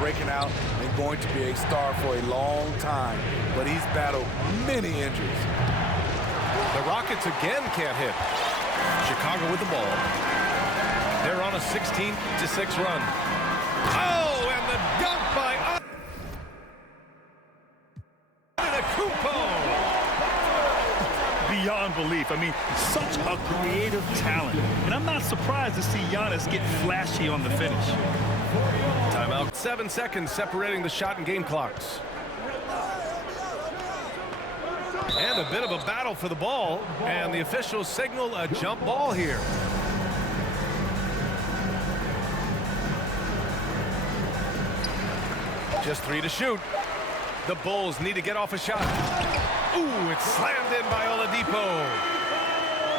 breaking out and going to be a star for a long time, but he's battled many injuries. The Rockets again can't hit. Chicago with the ball. They're on a 16-6 run. Oh, and the dunk by Antetokounmpo. Beyond belief. I mean, such a creative talent. And I'm not surprised to see Giannis get flashy on the finish. Timeout. 7 seconds separating the shot and game clocks. And a bit of a battle for the ball. And the officials signal a jump ball here. Just 3 to shoot. The Bulls need to get off a shot. Ooh, it's slammed in by Oladipo.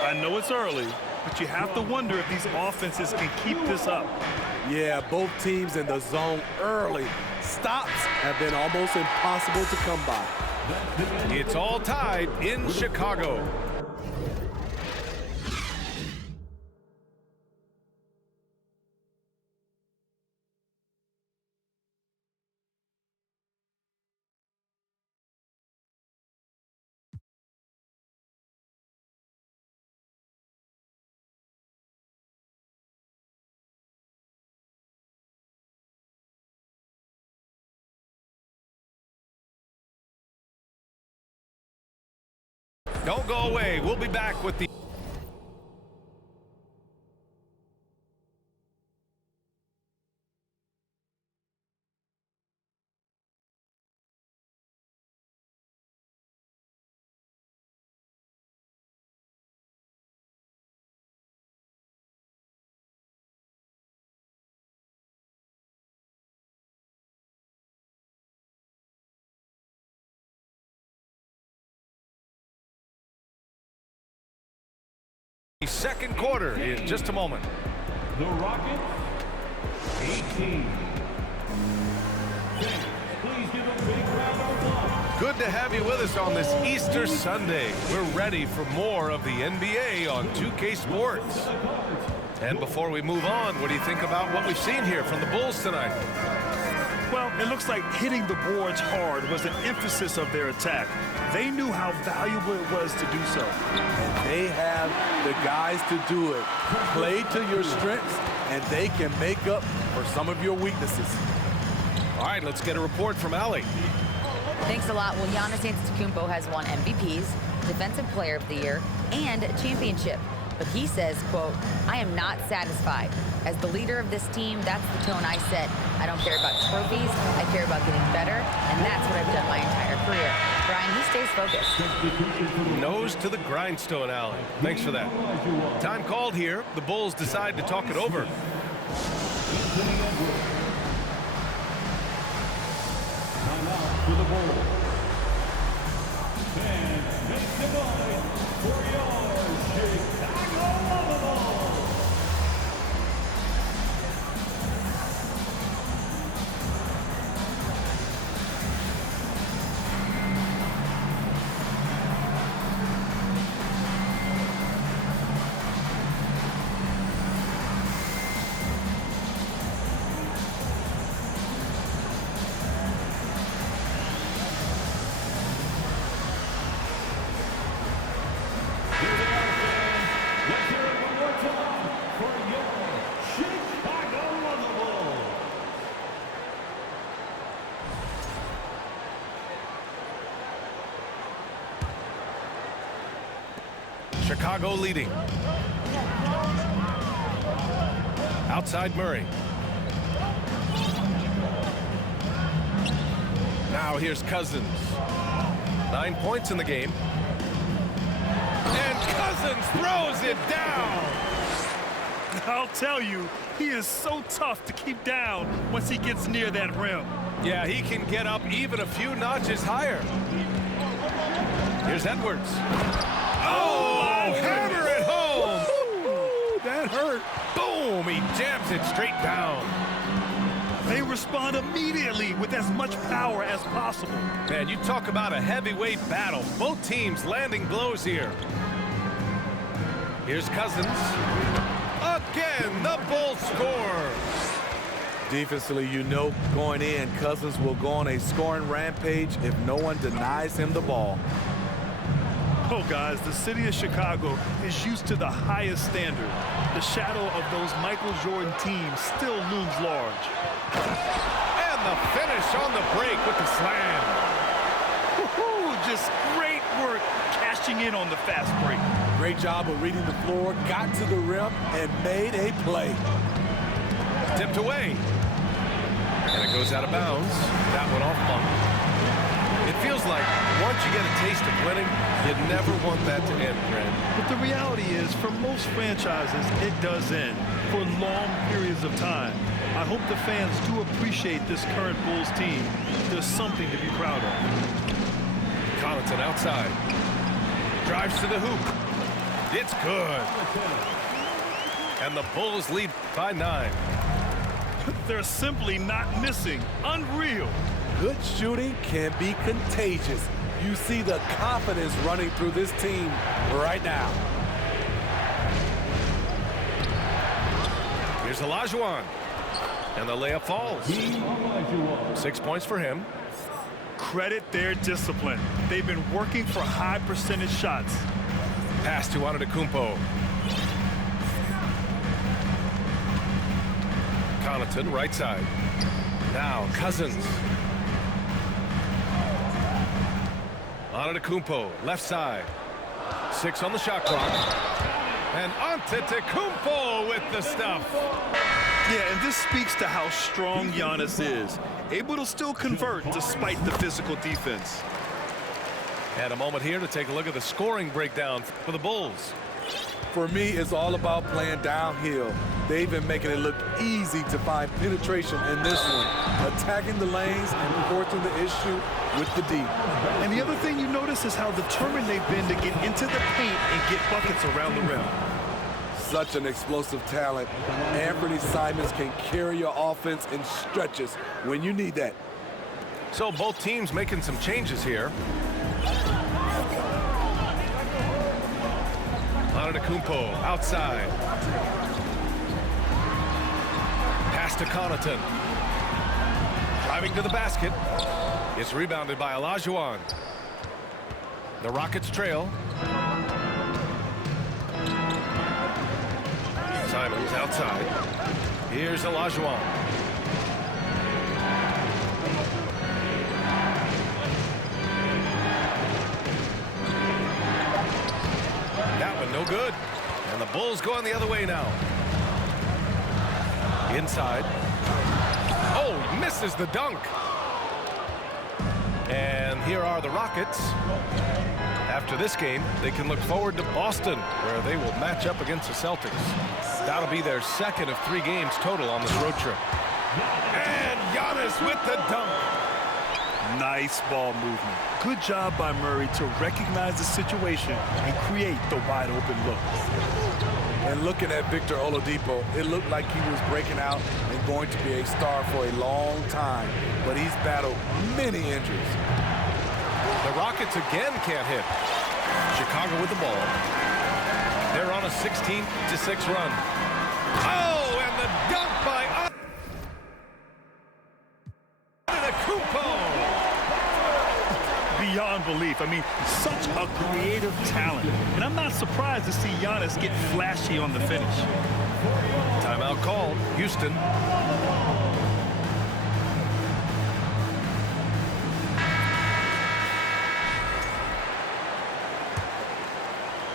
I know it's early, but you have to wonder if these offenses can keep this up. Yeah, both teams in the zone early. Stops have been almost impossible to come by. It's all tied in Chicago. Don't go away. We'll be back with the... second quarter in just a moment. The Rockets, 18. Please give a big round of applause. Good to have you with us on this Easter Sunday. We're ready for more of the NBA on 2K Sports. And before we move on, what do you think about what we've seen here from the Bulls tonight? Well, it looks like hitting the boards hard was an emphasis of their attack. They knew how valuable it was to do so. And they have the guys to do it. Play to your strengths, and they can make up for some of your weaknesses. All right, let's get a report from Allie. Thanks a lot. Well, Giannis Antetokounmpo has won MVPs, Defensive Player of the Year, and a championship. But he says, quote, "I am not satisfied. As the leader of this team, that's the tone I set. I don't care about trophies. I care about getting better, and that's what I've done my entire career." Brian, he stays focused. Nose to the grindstone, Allie. Thanks for that. Time called here. The Bulls decide to talk it over. Timeout for the Bulls. And make the noise for your Chicago Bulls. Chicago leading. Outside Murray. Now here's Cousins. 9 points in the game. And Cousins throws it down. I'll tell you, he is so tough to keep down once he gets near that rim. Yeah, he can get up even a few notches higher. Here's Edwards. Oh, hammer it home. Ooh, that hurt. Boom, he jams it straight down. They respond immediately with as much power as possible. Man, you talk about a heavyweight battle. Both teams landing blows here. Here's Cousins. Again, the Bulls score. Defensively, you know, going in, Cousins will go on a scoring rampage if no one denies him the ball. Oh, guys, the city of Chicago is used to the highest standard. The shadow of those Michael Jordan teams still looms large. And the finish on the break with the slam. Woo-hoo, just great work cashing in on the fast break. Great job of reading the floor, got to the rim, and made a play. Tipped away. And it goes out of bounds. That one off Monk. It feels like once you get a taste of winning, you never want that to end, Grant. But the reality is, for most franchises, it does end for long periods of time. I hope the fans do appreciate this current Bulls team. There's something to be proud of. Connaughton outside. Drives to the hoop. It's good. And the Bulls lead by 9. They're simply not missing. Unreal. Good shooting can be contagious. You see the confidence running through this team right now. Here's Olajuwon. And the layup falls. 6 points for him. Credit their discipline. They've been working for high percentage shots. Pass to Antetokounmpo. Connaughton, right side. Now Cousins. Antetokounmpo, left side. 6 on the shot clock. And Antetokounmpo with the stuff. Yeah, and this speaks to how strong Giannis is. Able to still convert despite the physical defense. And a moment here to take a look at the scoring breakdown for the Bulls. For me, it's all about playing downhill. They've been making it look easy to find penetration in this one, attacking the lanes and forcing the issue with the D. And the other thing you notice is how determined they've been to get into the paint and get buckets around the rim. Such an explosive talent. Anthony Simons can carry your offense in stretches when you need that. So both teams making some changes here. Antetokounmpo outside. Pass to Connaughton. Driving to the basket. It's rebounded by Olajuwon. The Rockets trail. Simons outside. Here's Olajuwon. That one no good. And the Bulls going the other way now. Inside. Oh, misses the dunk. And here are the Rockets. After this game, they can look forward to Boston, where they will match up against the Celtics. That'll be their second of 3 games total on this road trip. And Giannis with the dunk. Nice ball movement. Good job by Murray to recognize the situation and create the wide open look. And looking at Victor Oladipo, it looked like he was breaking out and going to be a star for a long time, but he's battled many injuries. The Rockets again can't hit. Chicago with the ball. They're on a 16-6 run. Oh, and the dunk by Antetokounmpo. Beyond belief. I mean, such a creative talent. And I'm not surprised to see Giannis get flashy on the finish. Timeout called. Houston.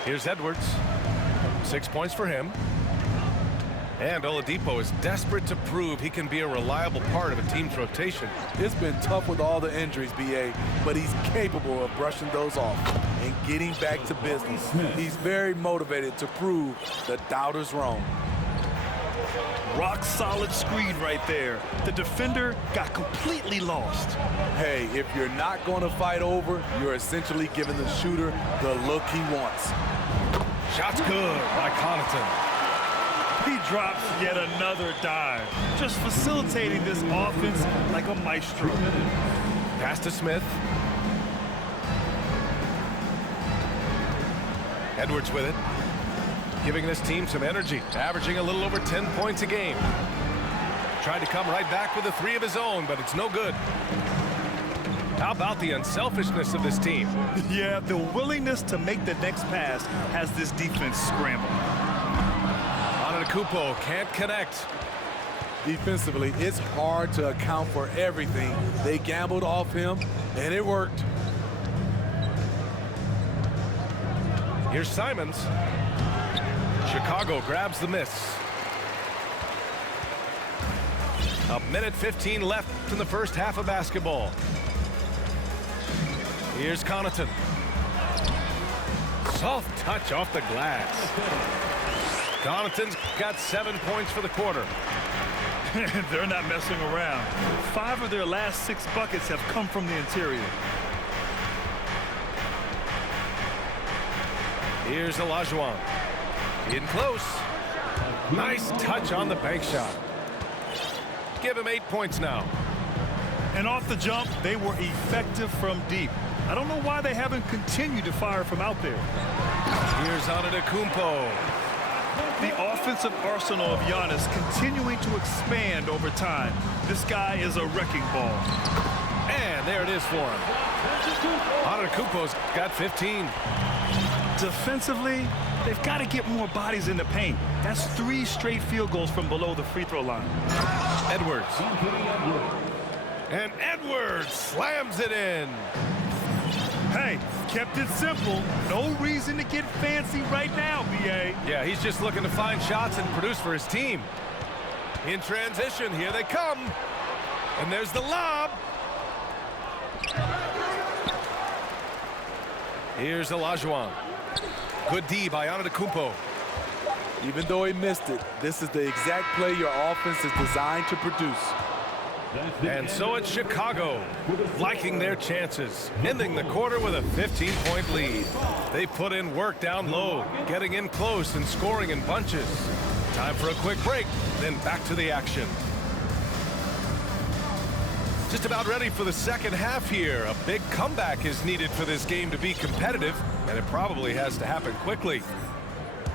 Here's Edwards. 6 points for him. And Oladipo is desperate to prove he can be a reliable part of a team's rotation. It's been tough with all the injuries, BA, but he's capable of brushing those off and getting back to business. He's very motivated to prove the doubters wrong. Rock solid screen right there. The defender got completely lost. Hey, if you're not going to fight over, you're essentially giving the shooter the look he wants. Shot's good by Connaughton. He drops yet another dive, just facilitating this offense like a maestro. Pass to Smith. Edwards with it, giving this team some energy, averaging a little over 10 points a game. tried to come right back with a three of his own, but it's no good. How about the unselfishness of this team? Yeah, the willingness to make the next pass has this defense scrambled. Antetokounmpo can't connect. Defensively, it's hard to account for everything. They gambled off him, and it worked. Here's Simons. Chicago grabs the miss. A minute 15 left in the first half of basketball. Here's Connaughton. Soft touch off the glass. Connaughton's got 7 points for the quarter. They're not messing around. 5 of their last 6 buckets have come from the interior. Here's Olajuwon. In close. Nice touch on the bank shot. Give him 8 points now. And off the jump, they were effective from deep. I don't know why they haven't continued to fire from out there. Here's Antetokounmpo. The offensive arsenal of Giannis continuing to expand over time. This guy is a wrecking ball. And there it is for him. Antetokounmpo's got 15. Defensively, they've got to get more bodies in the paint. That's 3 straight field goals from below the free throw line. Edwards. And Edwards slams it in. Hey, kept it simple. No reason to get fancy right now, B.A. Yeah, he's just looking to find shots and produce for his team. In transition, here they come. And there's the lob. Here's Olajuwon. Good D by Antetokounmpo. Even though he missed it, this is the exact play your offense is designed to produce. And so it's Chicago, liking their chances, ending the quarter with a 15-point lead. They put in work down low, getting in close and scoring in bunches. Time for a quick break, then back to the action. Just about ready for the second half here. A big comeback is needed for this game to be competitive, and it probably has to happen quickly.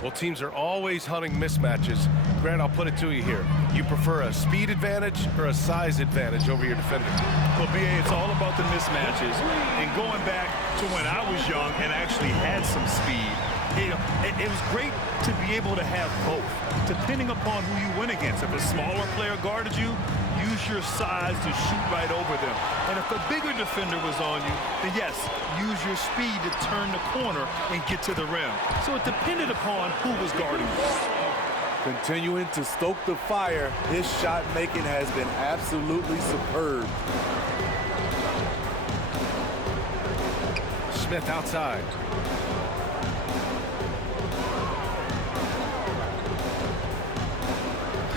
Well, teams are always hunting mismatches. Grant, I'll put it to you here. You prefer a speed advantage or a size advantage over your defender? Well, B.A., it's all about the mismatches. And going back to when I was young and actually had some speed, it was great to be able to have both, depending upon who you went against. If a smaller player guarded you, use your size to shoot right over them. And if a bigger defender was on you, then yes, use your speed to turn the corner and get to the rim. So it depended upon who was guarding you. Continuing to stoke the fire, his shot making has been absolutely superb. Smith outside.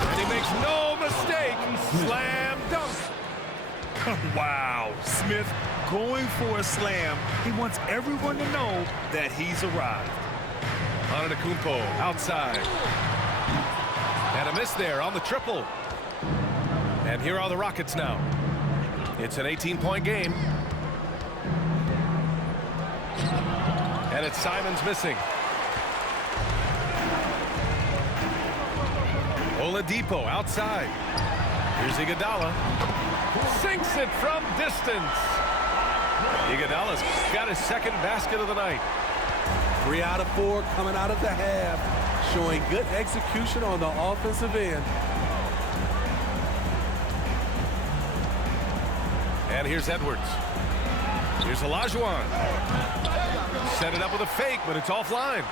And he makes no mistake. Slam dunk. Wow, Smith going for a slam. He wants everyone to know that he's arrived. Antetokounmpo outside. And a miss there on the triple. And here are the Rockets now. It's an 18-point game. And it's Simons missing. Oladipo outside. Here's Iguodala. Sinks it from distance. Iguodala's got his second basket of the night. 3 out of 4 coming out of the half, showing good execution on the offensive end. And here's Edwards. Here's Olajuwon. Set it up with a fake, but it's offline.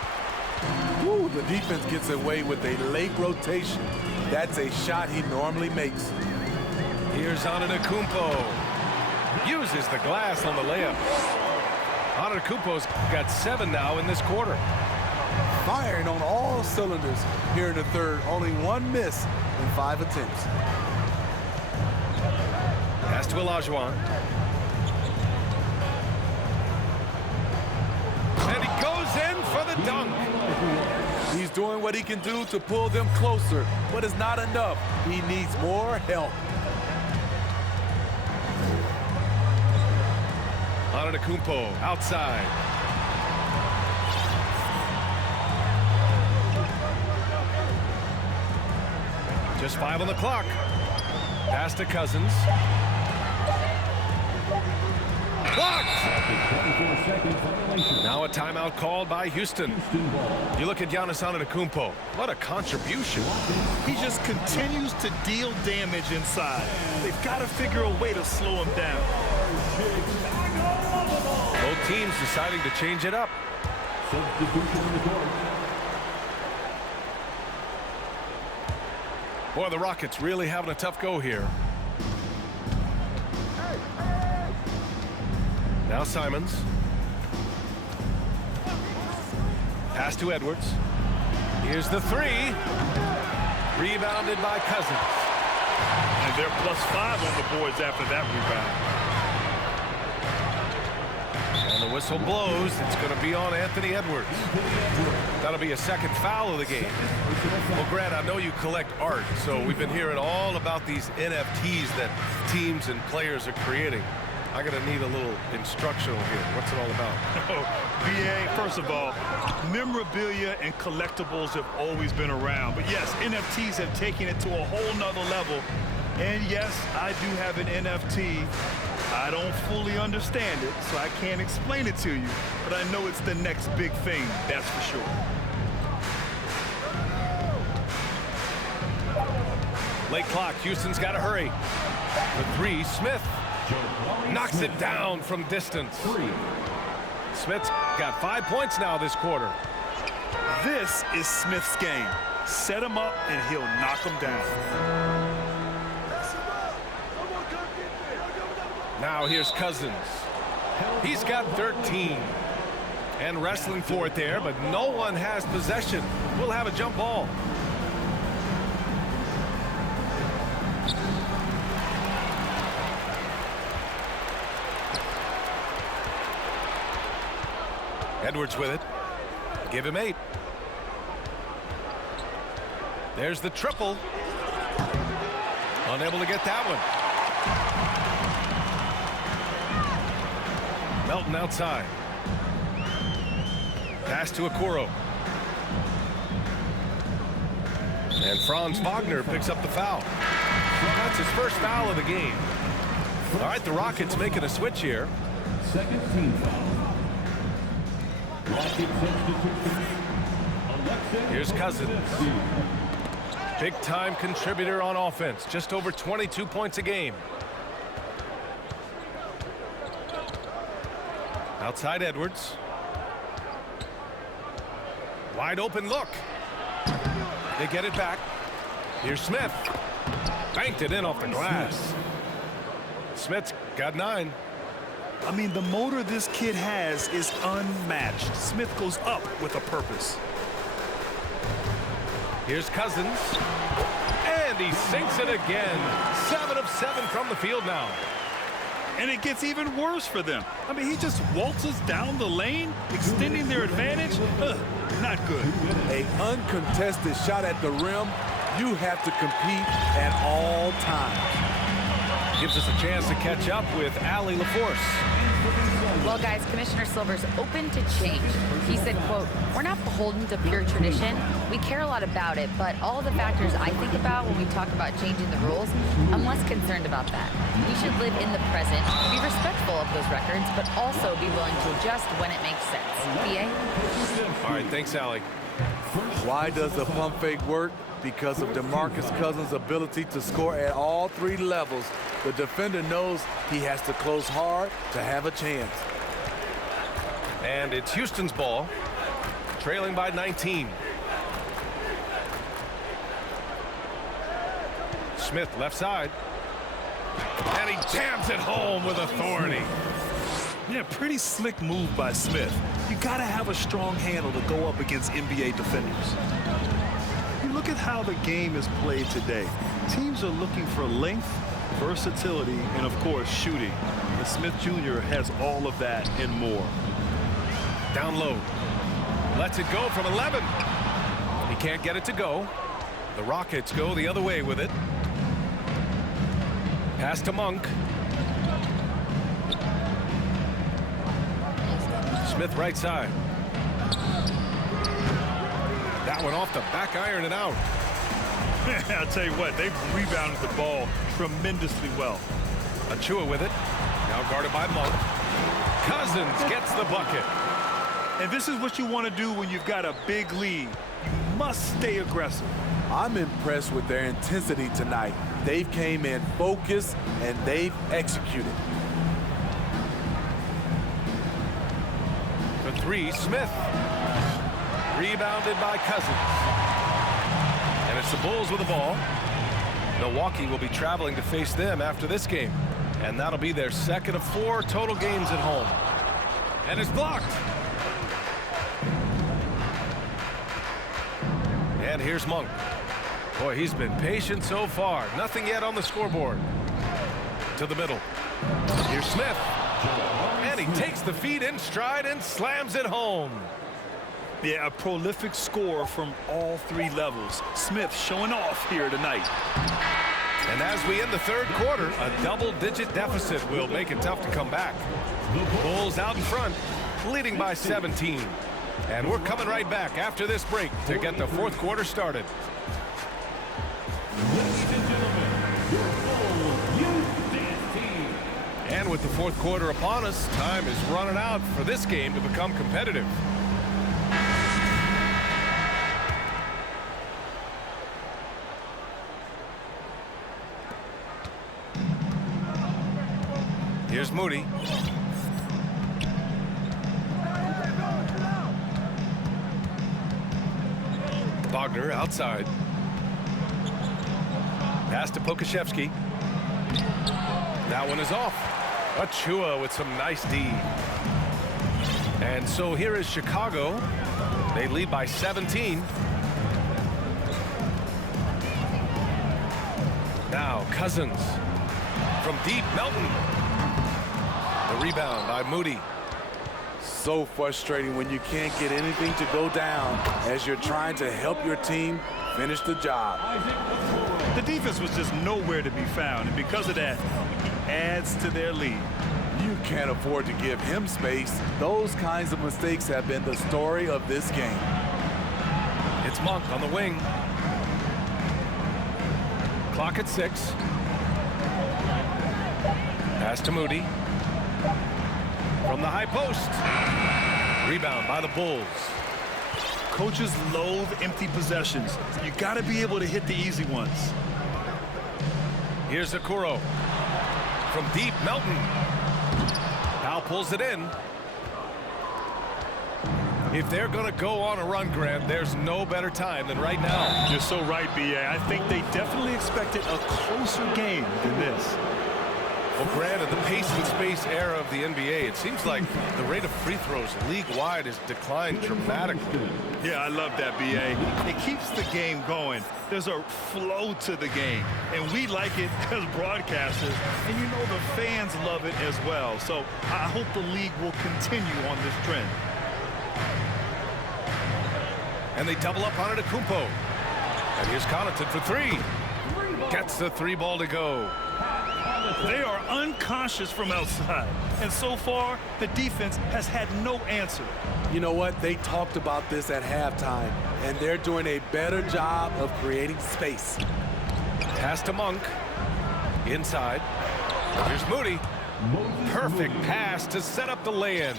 Woo, the defense gets away with a late rotation. That's a shot he normally makes. Here's Antetokounmpo. Uses the glass on the layup. Antetokounmpo's got 7 now in this quarter. Firing on all cylinders here in the third. Only 1 miss in 5 attempts. Pass to Olajuwon. And he goes in for the dunk. He's doing what he can do to pull them closer, but it's not enough. He needs more help. Antetokounmpo outside. Just 5 on the clock. Pass to Cousins. Blocked! Now a timeout called by Houston. You look at Giannis Antetokounmpo. What a contribution. He just continues to deal damage inside. They've got to figure a way to slow him down. Both teams deciding to change it up. Boy, the Rockets really having a tough go here. Now Simons. Pass to Edwards. Here's the three. Rebounded by Cousins. And they're +5 on the boards after that rebound. And the whistle blows. It's going to be on Anthony Edwards. That'll be a second foul of the game. Well, Grant, I know you collect art, so we've been hearing all about these NFTs that teams and players are creating. I'm going to need a little instructional here. What's it all about? Oh, BA, first of all, memorabilia and collectibles have always been around. But yes, NFTs have taken it to a whole nother level. And yes, I do have an NFT. I don't fully understand it, so I can't explain it to you. But I know it's the next big thing, that's for sure. Late clock. Houston's got to hurry. The three, Smith. Knocks it down from distance. Smith's got 5 points now this quarter. This is Smith's game. Set him up and he'll knock him down. Now here's Cousins. He's got 13. And wrestling for it there, but no one has possession. We'll have a jump ball. Edwards with it. Give him 8. There's the triple. Unable to get that one. Melton outside. Pass to Okoro. And Franz Wagner picks up the foul. That's his first foul of the game. All right, the Rockets making a switch here. Second team foul. Here's Cousins. Big-time contributor on offense. Just over 22 points a game. Outside Edwards. Wide open look. They get it back. Here's Smith. Banked it in off the glass. Smith's got 9. I mean, the motor this kid has is unmatched. Smith goes up with a purpose. Here's Cousins. And he sinks it again. 7 of 7 from the field now. And it gets even worse for them. I mean, he just waltzes down the lane, extending their advantage. Not good. An uncontested shot at the rim, you have to compete at all times. Gives us a chance to catch up with Allie LaForce. Well, guys, Commissioner Silver's open to change. He said, quote, "We're not beholden to pure tradition. We care a lot about it, but all the factors I think about when we talk about changing the rules, I'm less concerned about that. We should live in the present, be respectful of those records, but also be willing to adjust when it makes sense." BA? All right, thanks, Allie. Why does the pump fake work? Because of DeMarcus Cousins' ability to score at all 3 levels. The defender knows he has to close hard to have a chance. And it's Houston's ball, trailing by 19. Smith left side. And he jams it home with authority. Yeah, pretty slick move by Smith. You got to have a strong handle to go up against NBA defenders. You look at how the game is played today. Teams are looking for length, versatility, and of course shooting. And Smith Jr. has all of that and more. Down low. Lets it go from 11. He can't get it to go. The Rockets go the other way with it. Pass to Monk. Smith right side. That one off the back iron and out. I'll tell you what, they've rebounded the ball tremendously well. Achua with it. Now guarded by Monk. Cousins gets the bucket. And this is what you want to do when you've got a big lead. You must stay aggressive. I'm impressed with their intensity tonight. They've came in focused and they've executed. For three, Smith. Rebounded by Cousins. And it's the Bulls with the ball. Milwaukee will be traveling to face them after this game. And that'll be their second of 4 total games at home. And it's blocked. And here's Monk. Boy, he's been patient so far. Nothing yet on the scoreboard. To the middle. Here's Smith. And he takes the feed in stride and slams it home. Yeah, a prolific scorer from all 3 levels. Smith showing off here tonight. And as we end the third quarter, a double-digit deficit will make it tough to come back. Bulls out in front, leading by 17. And we're coming right back after this break to get the fourth quarter started. Ladies and gentlemen, your Bulls Youth Dance Team. And with the fourth quarter upon us, time is running out for this game to become competitive. Here's Moody. Wagner outside. Pass to Pokusevski. That one is off. Achua with some nice D. And so here is Chicago. They lead by 17. Now Cousins from deep. Melton. The rebound by Moody. So frustrating when you can't get anything to go down as you're trying to help your team finish the job. The defense was just nowhere to be found, and because of that, he adds to their lead. You can't afford to give him space. Those kinds of mistakes have been the story of this game. It's Monk on the wing. Clock at 6. Pass to Moody. From the high post. Rebound by the Bulls. Coaches loathe empty possessions. You got to be able to hit the easy ones. Here's Okoro. From deep, Melton. Now pulls it in. If they're going to go on a run, Grant, there's no better time than right now. You're so right, B.A. I think they definitely expected a closer game than this. Well, Grant, in the pace and space era of the NBA, it seems like the rate of free throws league-wide has declined dramatically. Yeah, I love that, B.A. It keeps the game going. There's a flow to the game, and we like it as broadcasters, and you know the fans love it as well. So I hope the league will continue on this trend. And they double up on it at Kumpo. And here's Connaughton for 3. Gets the 3 ball to go. They are unconscious from outside, and so far the defense has had no answer. You know what? They talked about this at halftime, and they're doing a better job of creating space. Pass to Monk. Inside. Here's Moody. Perfect pass to set up the lay-in.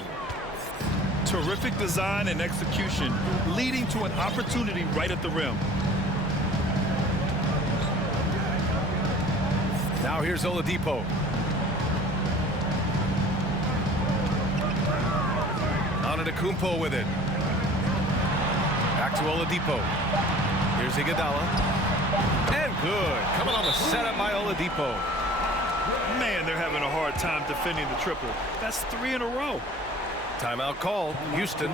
Terrific design and execution, leading to an opportunity right at the rim. Now here's Oladipo. Antetokounmpo with it. Back to Oladipo. Here's Iguodala. And good. Coming on the setup by Oladipo. Man, they're having a hard time defending the triple. That's 3 in a row. Timeout call. Houston.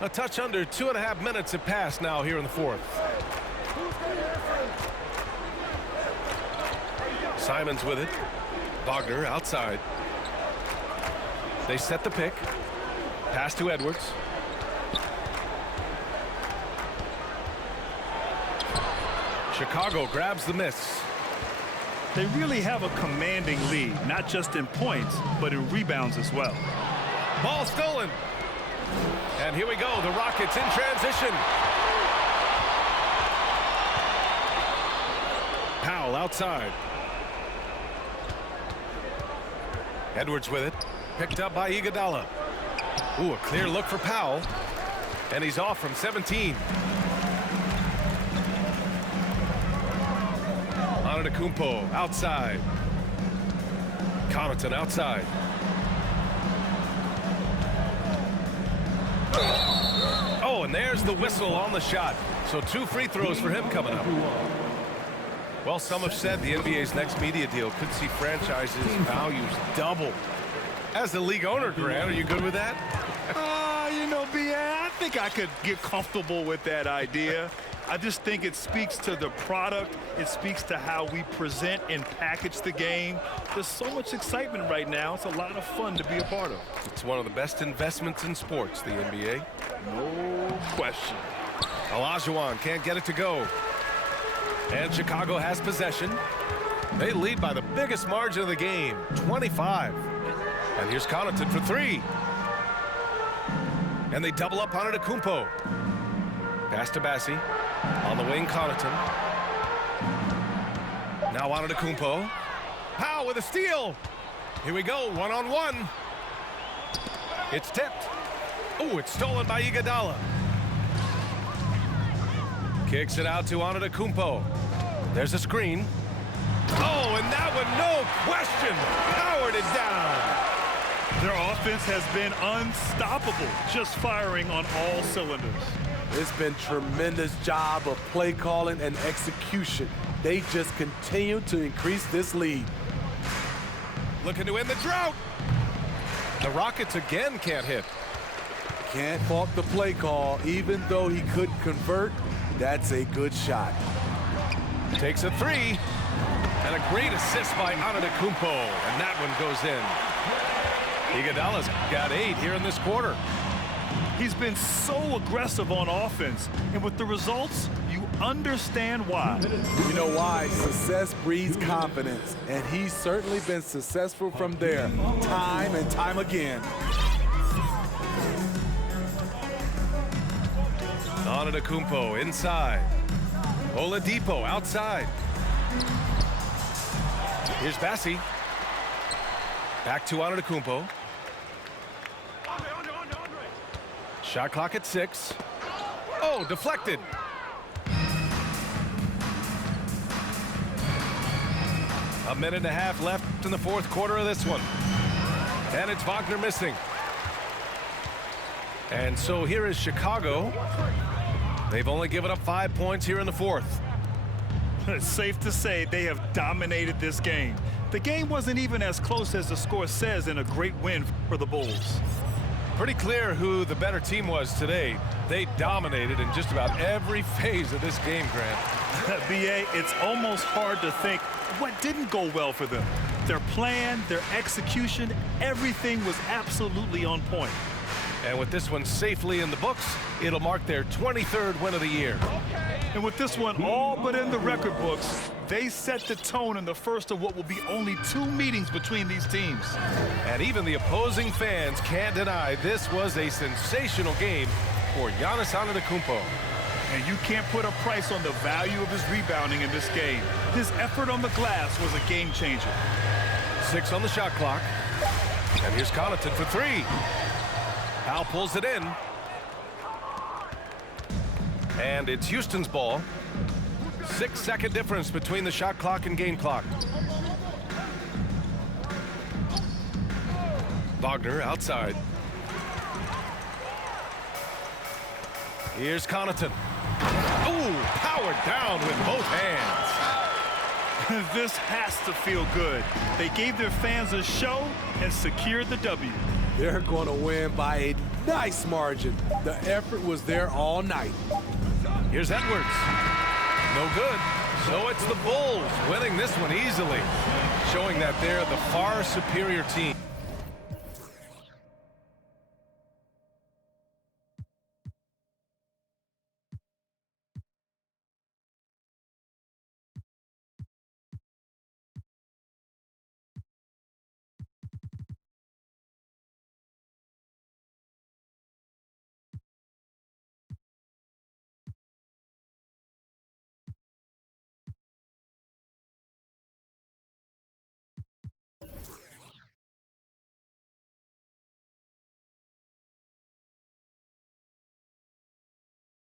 A touch under 2.5 minutes have passed now here in the fourth. Simons with it. Wagner outside. They set the pick. Pass to Edwards. Chicago grabs the miss. They really have a commanding lead, not just in points, but in rebounds as well. Ball stolen. And here we go, the Rockets in transition. Powell outside. Edwards with it. Picked up by Iguodala. Ooh, a clear look for Powell. And he's off from 17. Antetokounmpo outside. Connaughton outside. Oh, and there's the whistle on the shot. So 2 free throws for him coming up. Well, some have said the NBA's next media deal could see franchises' values double. As the league owner, Grant, are you good with that? You know, B.A., I think I could get comfortable with that idea. I just think it speaks to the product. It speaks to how we present and package the game. There's so much excitement right now. It's a lot of fun to be a part of. It's one of the best investments in sports, the NBA. No question. Olajuwon can't get it to go. And Chicago has possession. They lead by the biggest margin of the game, 25. And here's Connaughton for 3. And they double up on Antetokounmpo. Pass to Bassi. On the wing, Connaughton. Now Antetokounmpo. Powell with a steal. Here we go, one-on-one. It's tipped. Oh, it's stolen by Iguodala. Kicks it out to Antetokounmpo. There's a screen. Oh, and that one, no question, powered it down. Their offense has been unstoppable, just firing on all cylinders. It's been tremendous job of play calling and execution. They just continue to increase this lead. Looking to end the drought. The Rockets again can't hit. Can't fault the play call. Even though he couldn't convert, that's a good shot. Takes a 3. And a great assist by Antetokounmpo. And that one goes in. Iguodala's got 8 here in this quarter. He's been so aggressive on offense, and with the results, you understand why. You know why? Success breeds confidence, and he's certainly been successful from there, time and time again. Antetokounmpo inside. Oladipo outside. Here's Bassi. Back to Antetokounmpo. Shot clock at 6. Oh, deflected. A minute and a half left in the 4th quarter of this one. And it's Wagner missing. And so here is Chicago. They've only given up 5 points here in the 4th. It's safe to say they have dominated this game. The game wasn't even as close as the score says in a great win for the Bulls. Pretty clear who the better team was today. They dominated in just about every phase of this game, Grant. B.A., it's almost hard to think what didn't go well for them. Their plan, their execution, everything was absolutely on point. And with this one safely in the books, it'll mark their 23rd win of the year. And with this one all but in the record books, they set the tone in the first of what will be only 2 meetings between these teams. And even the opposing fans can't deny this was a sensational game for Giannis Antetokounmpo. And you can't put a price on the value of his rebounding in this game. His effort on the glass was a game changer. 6 on the shot clock. And here's Connaughton for 3. Powell pulls it in. And it's Houston's ball. 6-second difference between the shot clock and game clock. Wagner outside. Here's Connaughton. Ooh, powered down with both hands. This has to feel good. They gave their fans a show and secured the W. They're going to win by a nice margin. The effort was there all night. Here's Edwards. No good. So it's the Bulls winning this one easily, showing that they're the far superior team.